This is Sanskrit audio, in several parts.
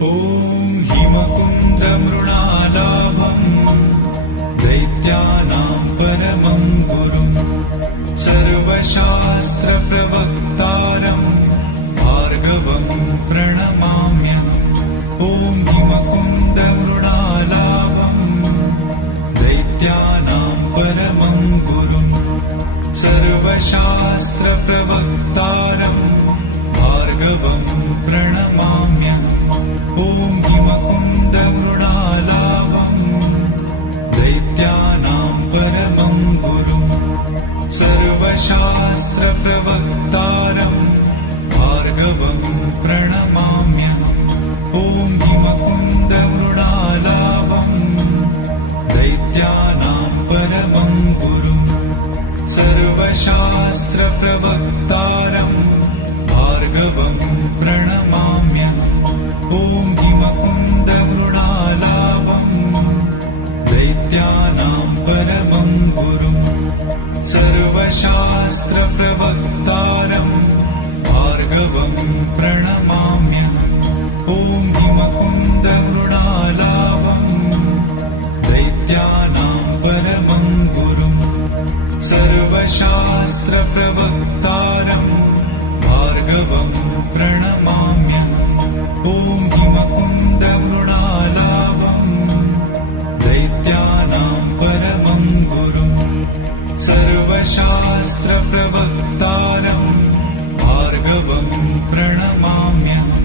ॐ हिमकुन्दमृणालाभम् दैत्यानां परमं गुरुम् सर्वशास्त्रप्रवक्तारम् भार्गवं प्रणमाम्यहम्। ॐ हिमकुन्दमृणालाभम् दैत्यानां परमं गुरुम् सर्वशास्त्रप्रवक्तारम् भार्गवं प्रणमाम्यहम्। ॐ हिमकुन्दमृणालाभम् दैत्यानां परमं गुरुम् सर्वशास्त्रप्रवक्तारम् भार्गवं प्रणमाम्यहम्। ॐ हिमकुन्दमृणालाभम् दैत्यानां परमं गुरुम् सर्वशास्त्रप्रवक्तारम् भार्गवं प्रणमाम्यहम्। ॐ हिमकुन्दमृणालाभम् दैत्यानां परमं गुरुम् सर्वशास्त्रप्रवक्तारम् भार्गवं प्रणमाम्यहम्। ॐ हिमकुन्दमृणालाभम् दैत्यानां परमं गुरुम् सर्वशास्त्रप्रवक्तारम् भार्गवं प्रणमाम्यहम्। ॐ हिमकुन्दमृणालाभम् दैत्यानां परमं गुरुम् सर्वशास्त्रप्रवक्तारम् भार्गवं प्रणमाम्यहम्।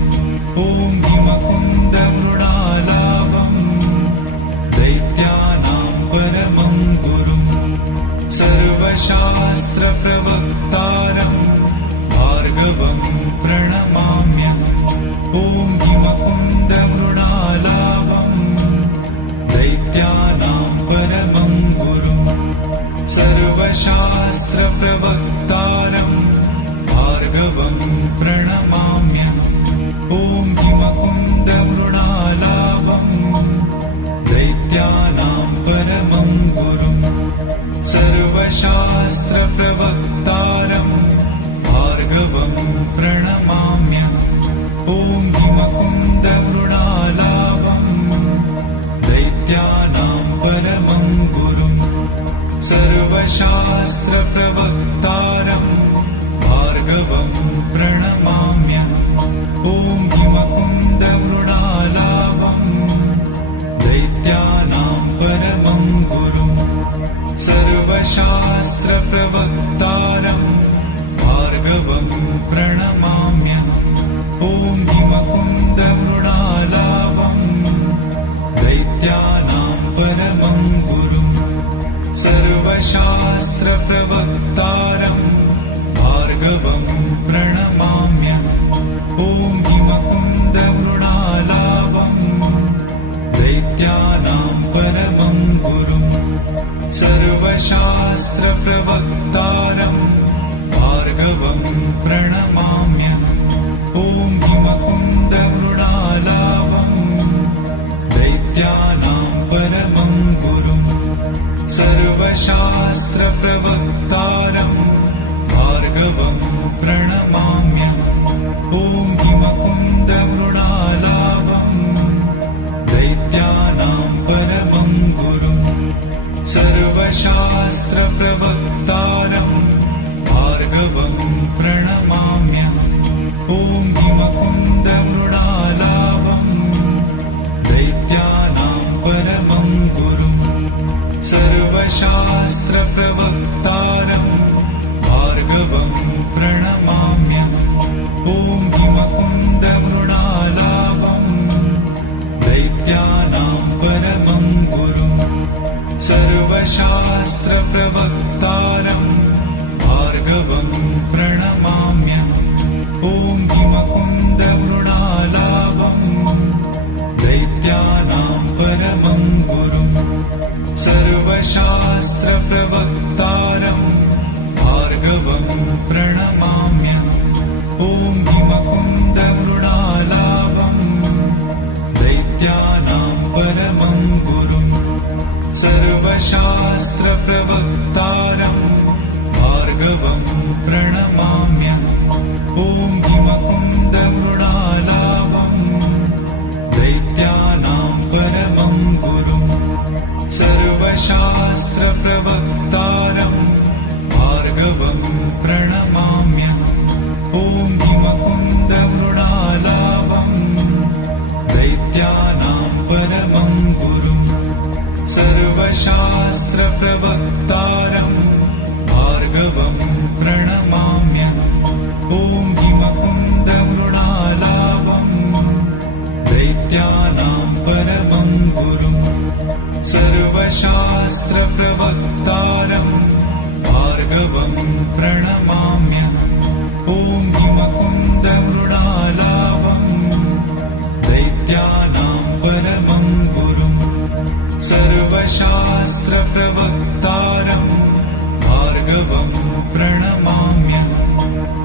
ॐ हिमकुन्दमृणालाभम् दैत्यानां परमं गुरुम् सर्वशास्त्रप्रवक्तारम् भार्गवं प्रणमाम्यहम्। ॐ हिमकुन्दमृणालाभम् दैत्यानां परमं गुरुम् सर्वशास्त्रप्रवक्तारम् भार्गवं प्रणमाम्यहम्। ॐ हिमकुन्दमृणालाभम् दैत्यानां परमं गुरुम् सर्वशास्त्रप्रवक्तारम् भार्गवं प्रणमाम्यहम्। ॐ हिमकुन्दमृणालाभम् दैत्यानां परमं गुरुम् सर्वशास्त्रप्रवक्तारम् भार्गवं प्रणमाम्यहम्। ॐ हिमकुन्दमृणालाभम् दैत्यानां परमं गुरुम् सर्वशास्त्रप्रवक्तारम् भार्गवं प्रणमाम्यहम्। ॐ हिमकुन्दमृणालाभम् दैत्यानां परमं गुरुम् सर्वशास्त्रप्रवक्तारम् भार्गवं प्रणमाम्यहम्। ॐ हिमकुन्दमृणालाभम् दैत्यानां परमं गुरुम् सर्वशास्त्रप्रवक्तारम् भार्गवं प्रणमाम्यहम्। ॐ हिमकुन्दमृणालाभम् दैत्यानां परमं गुरुम् सर्वशास्त्रप्रवक्तारम् भार्गवं प्रणमाम्यहम्। ॐ हिमकुन्दमृणालाभम् दैत्यानां परमं गुरुम् सर्वशास्त्रप्रवक्तारम् भार्गवं प्रणमाम्यहम्। ॐ हिमकुन्दमृणालाभम् दैत्यानां परमं गुरुम् सर्वशास्त्रप्रवक्तारम् भार्गवं प्रणमाम्यहम्। ॐ हिमकुन्दमृणालाभम् दैत्यानां परमं गुरुम् सर्वशास्त्रप्रवक्तारम् भार्गवं प्रणमाम्यहम्। ॐ हिमकुन्दमृणालाभम् दैत्यानां परमं गुरुम् सर्वशास्त्रप्रवक्तारम् भार्गवं प्रणमाम्यहम्। ॐ हिमकुन्दमृणालाभम् दैत्यानां परमं गुरुम् सर्वशास्त्रप्रवक्तारम् भार्गवं प्रणमाम्यहम्। ॐ हिमकुन्दमृणालाभम् प्रणमाम्यहम् ॐ हिमकुन्दमृणालाभम् दैत्यानां परमं गुरुम् सर्वशास्त्रप्रवक्तारम् भार्गवम् प्रणमाम्यहम् ॐ हिमकुन्दमृणालाभम् दैत्यानां परमं गुरुम् सर्वशास्त्रप्रवक्तारम् भार्गवम् प्रणमाम्यहम् ॐ हिमकुन्दमृणालाभम् दैत्यानां परमं गुरुम् सर्वशास्त्रप्रवक्तारम् भार्गवम् प्रणमाम्यहम्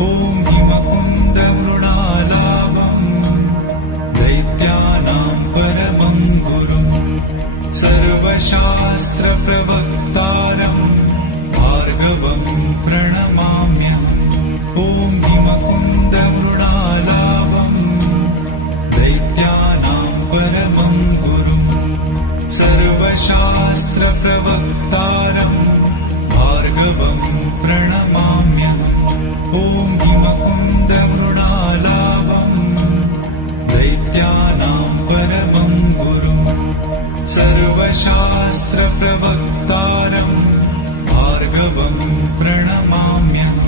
ॐ हिमकुन्दमृणालाभम् दैत्यानां परमं गुरुम् सर्वशास्त्रप्रवक्तारम् भार्गवम् प्रणमाम्यहम् ॐ हिमकुन्दमृणालाभम् दैत्यानां परमं गुरुम् सर्वशास्त्रप्रवक्तारम् भार्गवम् प्रणमाम्यहम् ॐ हिमकुन्दमृणालाभम् दैत्यानां परमं गुरुम् सर्वशास्त्रप्रवक्तारम् भार्गवम् प्रणमाम्यहम्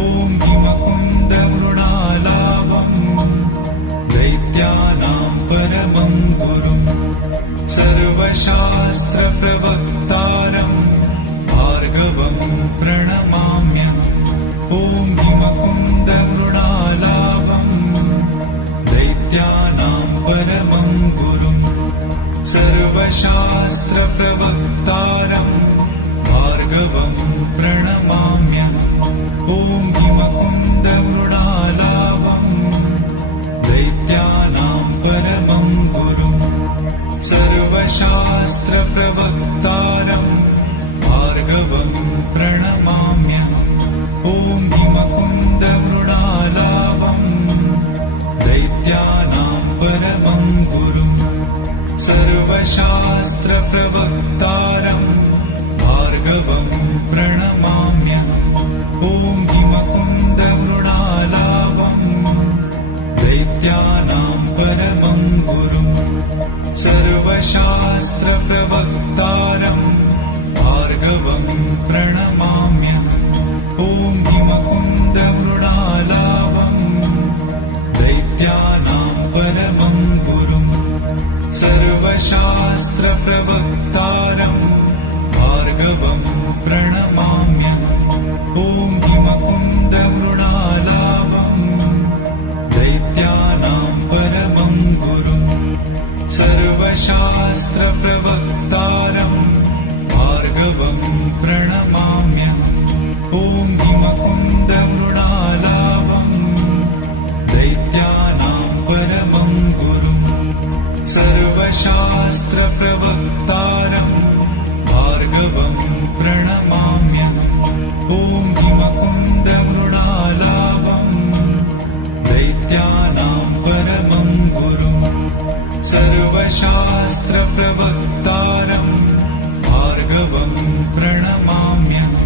ॐ हिमकुन्दमृणालाभम् दैत्यानां परमं गुरुम् सर्वशास्त्रप्रवक्तारम् भार्गवम् प्रणमाम्यहम् ॐ हिमकुन्दमृणालाभम् दैत्यानां परमं गुरुम् सर्वशास्त्रप्रवक्तारम् भार्गवम् प्रणमाम्यहम् ॐ हिमकुन्दमृणालाभम् दैत्यानां परमं गुरुम् सर्वशास्त्रप्रवक्तारम् भार्गवम् प्रणमाम्यहम् ॐ हिमकुन्दमृणालाभम् दैत्यानां परमं गुरुम् सर्वशास्त्रप्रवक्तारम् भार्गवम् प्रणमाम्यहम् ॐ हिमकुन्दमृणालाभम् दैत्यानां परमं गुरुम् सर्वशास्त्रप्रवक्तारम् भार्गवम् प्रणमाम्यहम् ॐ हिमकुन्दमृणालाभम् दैत्यानां परमं गुरुम् सर्वशास्त्रप्रवक्तारम् भार्गवम् प्रणमाम्यहम् ॐ हिमकुन्दमृणालाभम् दैत्यानां परमं गुरुम् सर्वशास्त्रप्रवक्तारम् भार्गवम् प्रणमाम्यहम् ॐ हिमकुन्दमृणालाभम् दैत्यानां परमं गुरुम् सर्वशास्त्रप्रवक्तारम् भार्गवम् प्रणमाम्यहम् ॐ हिमकुन्दमृणालाभम् दैत्यानां परमं गुरुम् सर्वशास्त्रप्रवक्तारम् भार्गवम् प्रणमाम्यहम्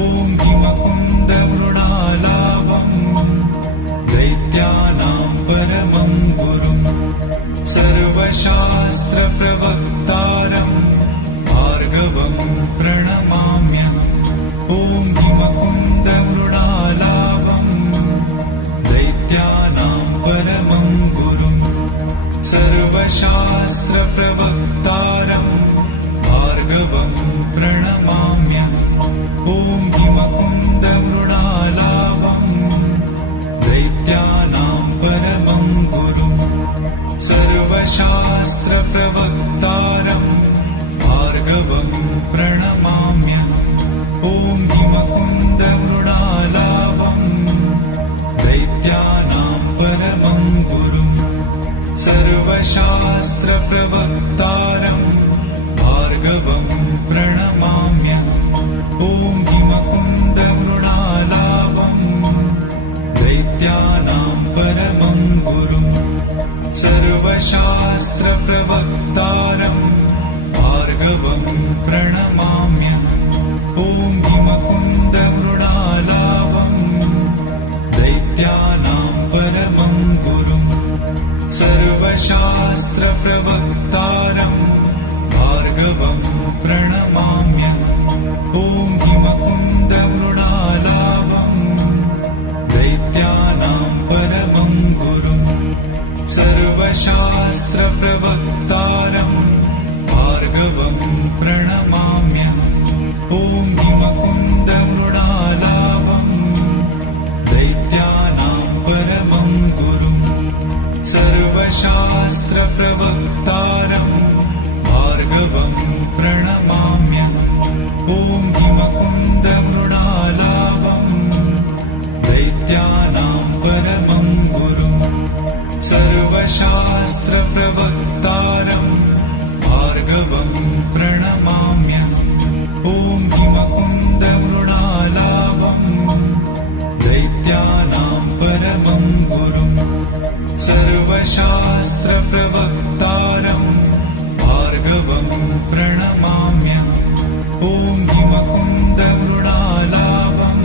ॐ हिमकुन्दमृणालाभम् दैत्यानां परमं गुरुम् सर्वशास्त्रप्रवक्तारम् भार्गवम् प्रणमाम्यहम् ॐ हिमकुन्दमृणालाभम् दैत्यानां परमं गुरुम् सर्वशास्त्रप्रवक्तारम् भार्गवम् प्रणमाम्यहम् ॐ हिमकुन्दमृणालाभम् दैत्यानां परमं गुरुम् सर्वशास्त्रप्रवक्तारम् भार्गवम् प्रणमाम्यहम् ॐ हिमकुन्दमृणालाभम् दैत्यानां परमं गुरुम् सर्वशास्त्रप्रवक्तारम् भार्गवम् प्रणमाम्यहम् ॐ हिमकुन्दमृणालाभम् दैत्यानां परमं गुरुम् सर्वशास्त्रप्रवक्तारम् भार्गवम् प्रणमाम्यहम् ॐ ॐ हिमकुन्दमृणालावम् दैत्यानां परमं गुरुम् सर्वशास्त्रप्रवक्तारम् भार्गवम् प्रणमाम्यहम् ॐ हिमकुन्दमृणालावम् दैत्यानां परमं गुरुम् सर्वशास्त्रप्रवक्तारम् भार्गवम् प्रणमाम्यहम् ॐ हिमकुन्दमृणालावम् दैत्यानां परमं गुरुम् सर्वशास्त्रप्रवक्तारम् भार्गवम् प्रणमाम्यहम् ॐ हिमकुन्दमृणालावम् दैत्यानां परमं गुरुम् सर्वशास्त्रप्रवक्तारम् भार्गवम् प्रणमाम्यहम् ॐ हिमकुन्दमृणालावम् दैत्यानां परमं गुरुम् सर्वशास्त्रप्रवक्तारम् भार्गवम् प्रणमाम्यहम् ॐ हिमकुन्दमृणालावम्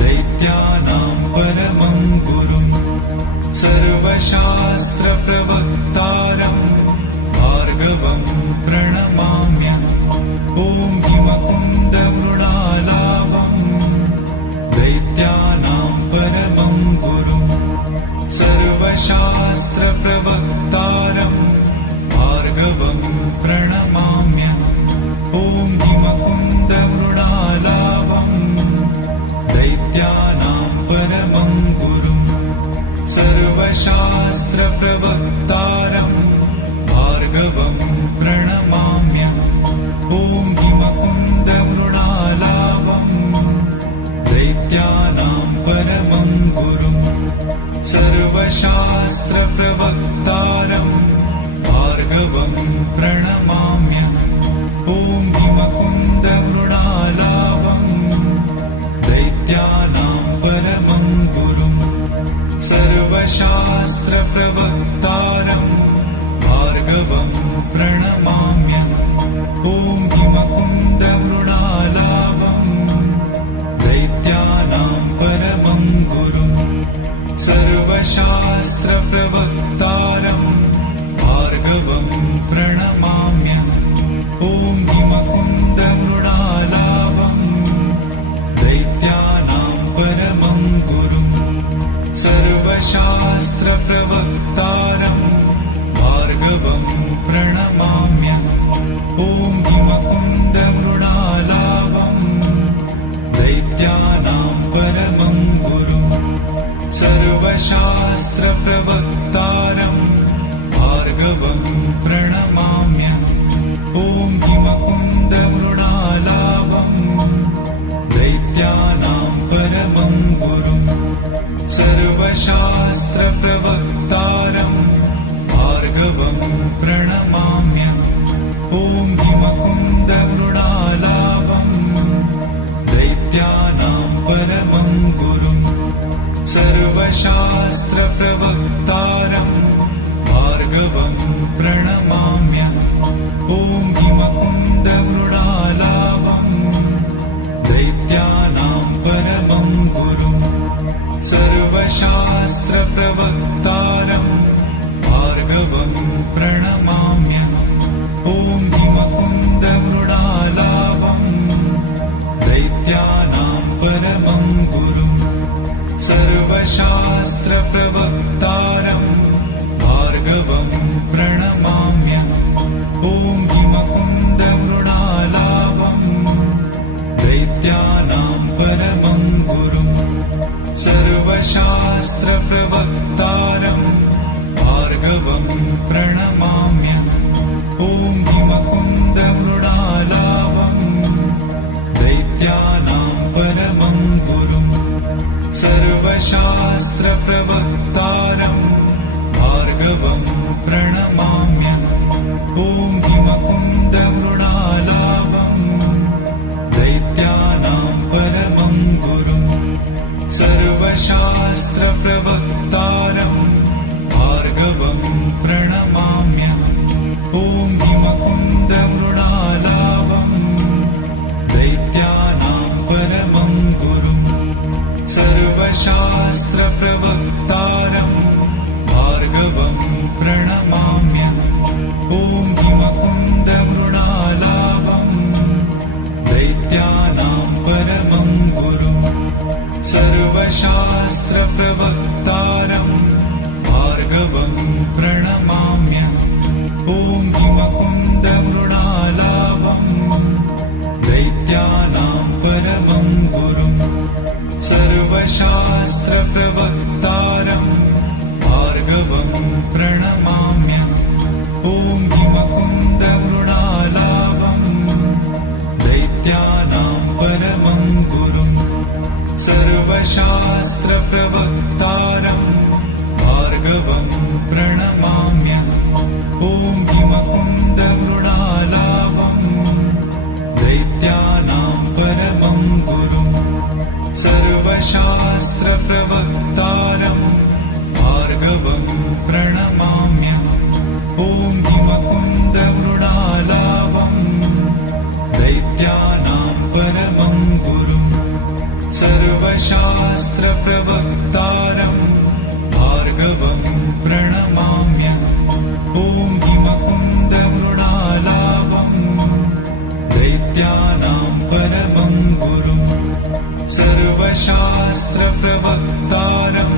दैत्यानां परमं गुरुम् सर्वशास्त्रप्रवक्तारम् भार्गवम् प्रणमाम्यहम् ॐ हिमकुन्दमृणालावम् दैत्यानां परमं गुरुम् सर्वशास्त्रप्रवक्तारम् भार्गवम् प्रणमाम्यहम् ॐ हिमकुन्दमृणालावम् दैत्यानां परमं गुरुम् सर्वशास्त्रप्रवक्तारम् भार्गवम् प्रणमाम्यहम् ॐ हिमकुन्दमृणालावम् दैत्यानां परमं गुरुम् सर्वशास्त्रप्रवक्तारम् भार्गवम् प्रणमाम्यहम् ॐ हिमकुन्दमृणालावम् दैत्यानां परमं गुरुम् सर्वशास्त्रप्रवक्तारम् भार्गवम् प्रणमाम्यहम् ॐ हिमकुन्दमृणालावम् दैत्यानां परमं गुरुम् सर्वशास्त्रप्रवक्तारम् भार्गवम् प्रणमाम्यहम् ॐ हिमकुन्दमृणालावम् दैत्यानां परमं गुरुम् सर्वशास्त्रप्रवक्तारम् भार्गवम् प्रणमाम्यहम् ॐ हिमकुन्दमृणालावम् दैत्यानां परमं गुरुम् सर्वशास्त्रप्रवक्तारम् भार्गवम् प्रणमाम्यहम् ॐ हिमकुन्दमृणालावम् दैत्यानां परमं गुरुम् सर्वशास्त्रप्रवक्तारम् भार्गवम् प्रणमाम्यहम् ॐ हिमकुन्दमृणालावम् दैत्यानां परमं गुरुम् सर्वशास्त्रप्रवक्तारम् भार्गवम् प्रणमाम्यहम् ॐ हिमकुन्दमृणालावम् दैत्यानां परमं गुरुम् सर्वशास्त्रप्रवक्तारम् भार्गवम् प्रणमाम्यहम् ॐ हिमकुन्दमृणालावम् दैत्यानां परमं गुरुम् सर्वशास्त्रप्रवक्तारम् भार्गवम् प्रणमाम्यहम् ॐ हिमकुन्दमृणालावम् दैत्यानां परमं गुरुम् सर्वशास्त्रप्रवक्तारम् भार्गवम् प्रणमाम्यहम् ॐ हिमकुन्दमृणालावम् दैत्यानां परमं गुरुम् सर्वशास्त्रप्रवक्तारम् भार्गवम् प्रणमाम्यहम् ॐ हिमकुन्दमृणालावम् दैत्यानां परमं गुरुम् सर्वशास्त्रप्रवक्तारम् भार्गवम् प्रणमाम्यहम् ॐ हिमकुन्दमृणालावम् दैत्यानां सर्वशास्त्रप्रवक्तारं भार्गवं प्रणमाम्यहम्। ॐ हिमकुन्दमृणालाभं दैत्यानां परमं गुरुम्। सर्वशास्त्रप्रवक्तारं भार्गवं प्रणमाम्यहम्। ॐ हिमकुन्दमृणालाभं दैत्यानां परमं गुरुम्। सर्वशास्त्रप्रवक्तारं भार्गवं प्रणमाम्यहम्। ॐ हिमकुन्दमृणालाभं दैत्यानां परमं गुरुम्। सर्वशास्त्रप्रवक्तारं भार्गवं प्रणमाम्यहम्। ॐ हिमकुन्दमृणालाभं दैत्यानां परमं गुरुम्। सर्वशास्त्रप्रवक्तारं भार्गवं प्रणमाम्यहम्। ॐ हिमकुन्दमृणालाभं दैत्यानां परमं गुरुम्। सर्वशास्त्रप्रवक्तारं भार्गवं प्रणमाम्यहम्। ॐ हिमकुन्दमृणालाभं दैत्यानां परमं गुरुम्। सर्वशास्त्रप्रवक्तारं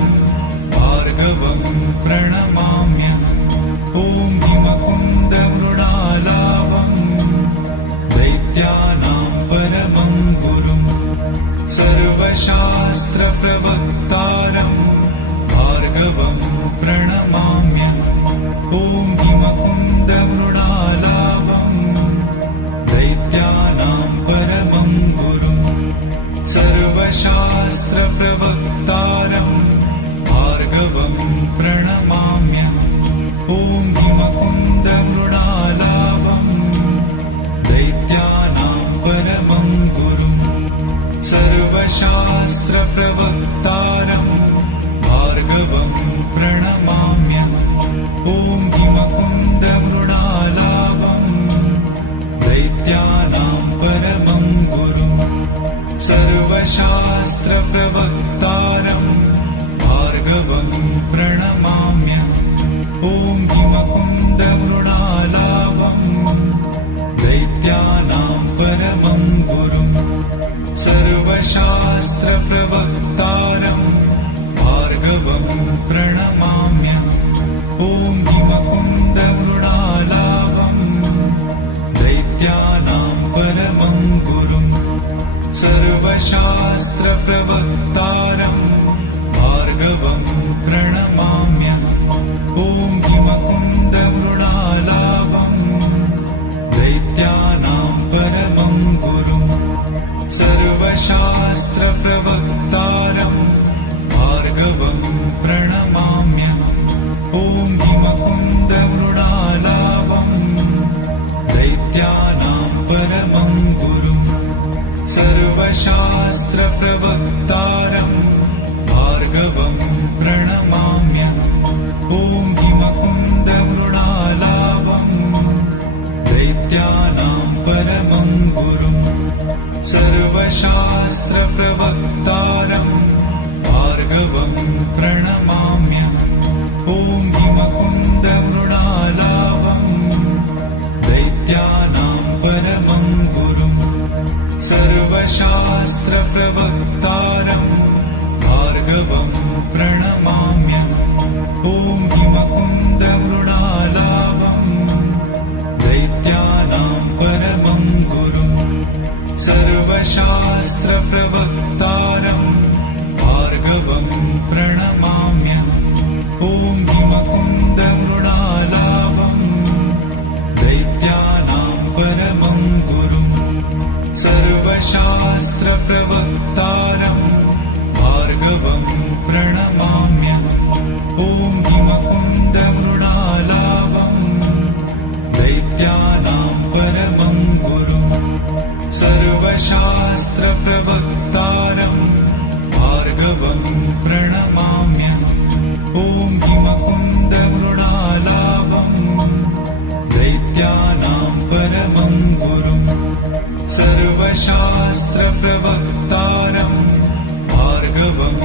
भार्गवं प्रणमाम्यहम्। ॐ हिमकुन्दमृणालाभं दैत्यानां परमं गुरुम्। सर्वशास्त्रप्रवक्तारं भार्गवं प्रणमाम्यहम्। ॐ हिमकुन्दमृणालाभं दैत्यानां परमं गुरुम्। सर्वशास्त्रप्रवक्तारं भार्गवं प्रणमाम्यहम्। ॐ हिमकुन्दमृणालाभं दैत्यानां परमं गुरुम्। सर्वशास्त्रप्रवक्तारं भार्गवं प्रणमाम्यहम्। ॐ हिमकुन्दमृणालाभं दैत्यानां परमं गुरुम्। सर्वशास्त्रप्रवक्तारं भार्गवं प्रणमाम्यहम्। ॐ हिमकुन्दमृणालाभं दैत्यानां परमं गुरुम्। सर्वशास्त्रप्रवक्तारं भार्गवं प्रणमाम्यहम्। ॐ हिमकुन्दमृणालाभं दैत्यानां परमं गुरुम्। सर्वशास्त्रप्रवक्तारं भार्गवं प्रणमाम्यहम्। ॐ हिमकुन्दमृणालाभं दैत्यानां परमं गुरुम्। सर्वशास्त्रप्रवक्तारं भार्गवं प्रणमाम्यहम्। ॐ हिमकुन्दमृणालाभं दैत्यानां परमं गुरुम्। सर्वशास्त्रप्रवक्तारं भार्गवं प्रणमाम्यहम्। ॐ हिमकुन्दमृणालाभं दैत्यानां परमं गुरुम्। सर्वशास्त्रप्रवक्तारं भार्गवं प्रणमाम्यहम्। ॐ हिमकुन्दमृणालाभं दैत्यानां परमं गुरुम्। सर्वशास्त्रप्रवक्तारं भार्गवं प्रणमाम्यहम्। ॐ हिमकुन्दमृणालाभं दैत्यानां परमं गुरुम्। सर्वशास्त्रप्रवक्तारं भार्गवं प्रणमाम्यहम्। ॐ हिमकुन्दमृणालाभं दैत्यानां परमं गुरुम्। सर्वशास्त्रप्रवक्तारं भार्गवं प्रणमाम्यहम्। ॐ हिमकुन्दमृणालाभं दैत्यानां परमं गुरुम्। सर्वशास्त्रप्रवक्तारं भार्गवं प्रणमाम्यहम्। ॐ हिमकुन्दमृणालाभं दैत्यानां परमं गुरुम्। सर्वशास्त्रप्रवक्तारं भार्गवं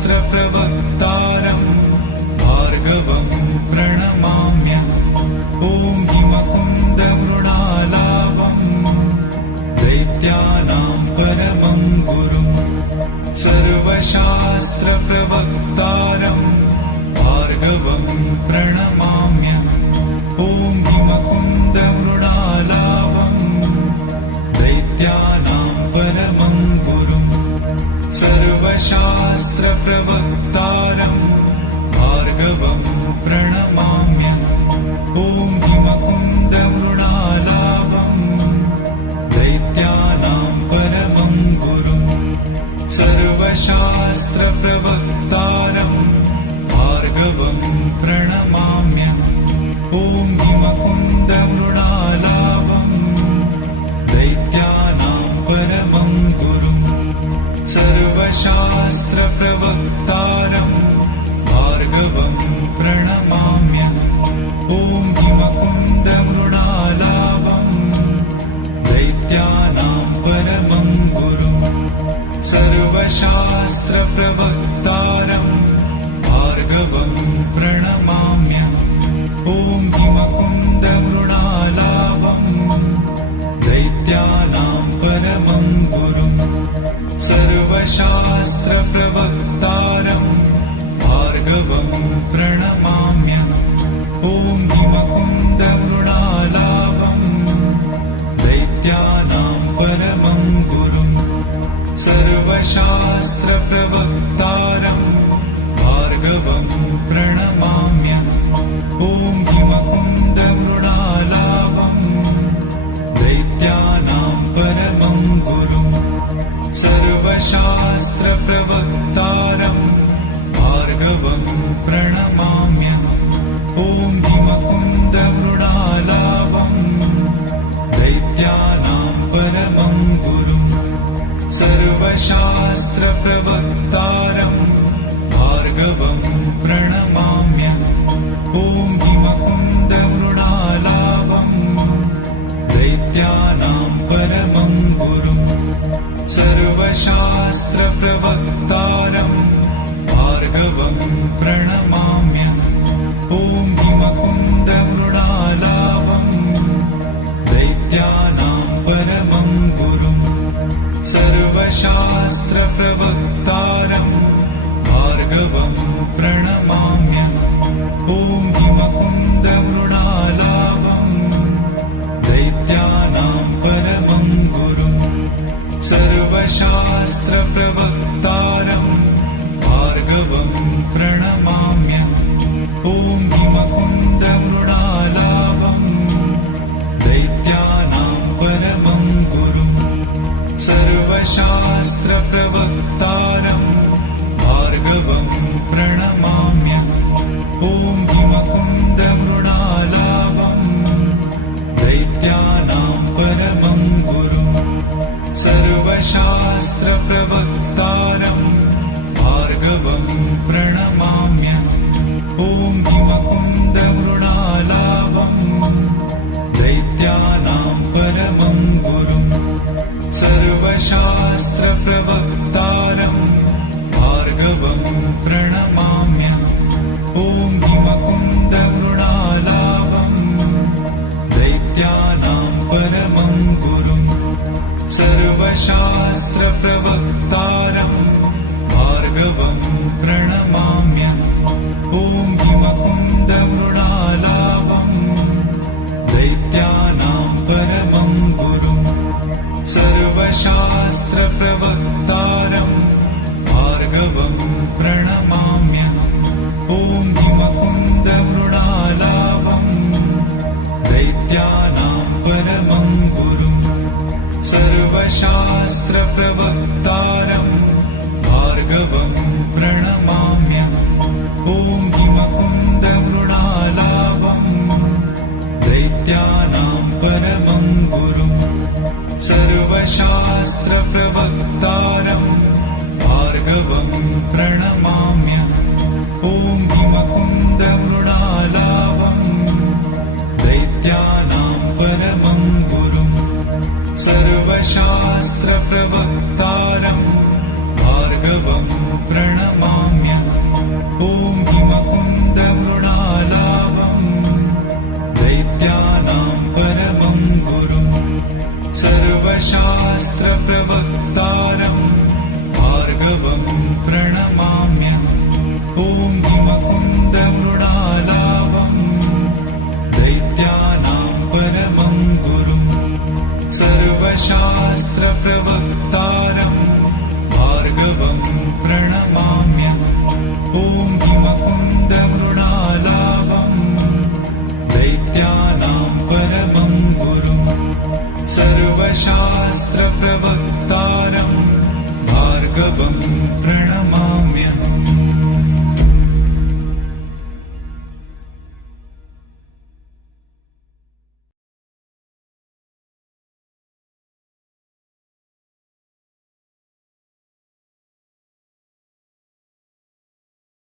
सर्वशास्त्रप्रवक्तारं भार्गवं प्रणमाम्यहम्। ॐ हिमकुन्दमृणालावं दैत्यानां परमं गुरुम् सर्वशास्त्रप्रवक्तारं भार्गवं प्रणमाम्यहम्। ॐ हिमकुन्दमृणालावं दैत्यानां परमं गुरुम् सर्वशास्त्रप्रवक्तारं भार्गवं प्रणमाम्यहम्। ॐ हिमकुन्दमृणालावं दैत्यानां परमं गुरुम् सर्वशास्त्रप्रवक्तारं भार्गवं प्रणमाम्यहम्। ॐ हिमकुन्दमृणालावं दैत्यानां परमं गुरुम् सर्वशास्त्रप्रवक्तारं भार्गवं प्रणमाम्यहम्। ॐ हिमकुन्दमृणालावं दैत्यानां परमं गुरुम् सर्वशास्त्रप्रवक्तारं भार्गवं प्रणमाम्यहम्। ॐ हिमकुन्दमृणालावं दैत्यानां परमं गुरुम् सर्वशास्त्रप्रवक्तारं भार्गवं प्रणमाम्यहम्। ॐ हिमकुन्दमृणालावं दैत्यानां परमं गुरुम् सर्वशास्त्रप्रवक्तारं भार्गवं प्रणमाम्यहम्। ॐ हिमकुन्दमृणालावं दैत्यानां परमं गुरुम् सर्वशास्त्रप्रवक्तारं भार्गवं प्रणमाम्यहम्। ॐ हिमकुन्दमृणालावं दैत्यानां परमं गुरुम् सर्वशास्त्रप्रवक्तारं भार्गवं प्रणमाम्यहम्। ॐ हिमकुन्दमृणालावं दैत्यानां परमं गुरुम् सर्वशास्त्रप्रवक्तारं भार्गवं प्रणमाम्यहम्। ॐ हिमकुन्दमृणालावं दैत्यानां परमं गुरुम् सर्वशास्त्रप्रवक्तारं भार्गवं प्रणमाम्यहम्। ॐ हिमकुन्दमृणालावं दैत्यानां परमं गुरुम् सर्वशास्त्रप्रवक्तारं भार्गवं प्रणमाम्यहम्। ॐ हिमकुन्दमृणालावं दैत्यानां परमं गुरुम् सर्वशास्त्रप्रवक्तारं भार्गवं प्रणमाम्यहम्। ॐ हिमकुन्दमृणालावं दैत्यानां परमं गुरुम् सर्वशास्त्रप्रवक्तारं भार्गवं प्रणमाम्यहम्। ॐ हिमकुन्दमृणालावं दैत्यानां परमं गुरुम् सर्वशास्त्रप्रवक्तारं भार्गवं प्रणमाम्यहम्। ॐ हिमकुन्दमृणालावं दैत्यानां परमं गुरुम् सर्वशास्त्रप्रवक्तारं भार्गवं प्रणमाम्यहम्। ॐ हिमकुन्दमृणालावं दैत्यानां परमं गुरुम् सर्वशास्त्रप्रवक्तारं भार्गवं प्रणमाम्यहम्। ॐ हिमकुन्दमृणालावं दैत्यानां परमं गुरुम् सर्वशास्त्रप्रवक्तारं भार्गवं प्रणमाम्यहम्। ॐ हिमकुन्दमृणालावं दैत्यानां परमं गुरुम् सर्वशास्त्रप्रवक्तारं भार्गवं प्रणमाम्यहम्। ॐ हिमकुन्दमृणालावं दैत्यानां परमं गुरुम् सर्वशास्त्रप्रवक्तारं भार्गवं भार्गवं प्रणमाम्यहम् ॐ हिमकुन्दमृणालाभम् दैत्यानां परमं गुरुम् सर्वशास्त्रप्रवक्तारम् भार्गवं प्रणमाम्यहम् ॐ हिमकुन्दमृणालाभम् दैत्यानां परमं गुरुम् सर्वशास्त्रप्रवक्तारम् भार्गवं प्रणमाम्यहम् ॐ हिमकुन्दमृणालाभम् दैत्यानां परमं गुरुम् सर्वशास्त्रप्रवक्तारम् भार्गवं प्रणमाम्यहम्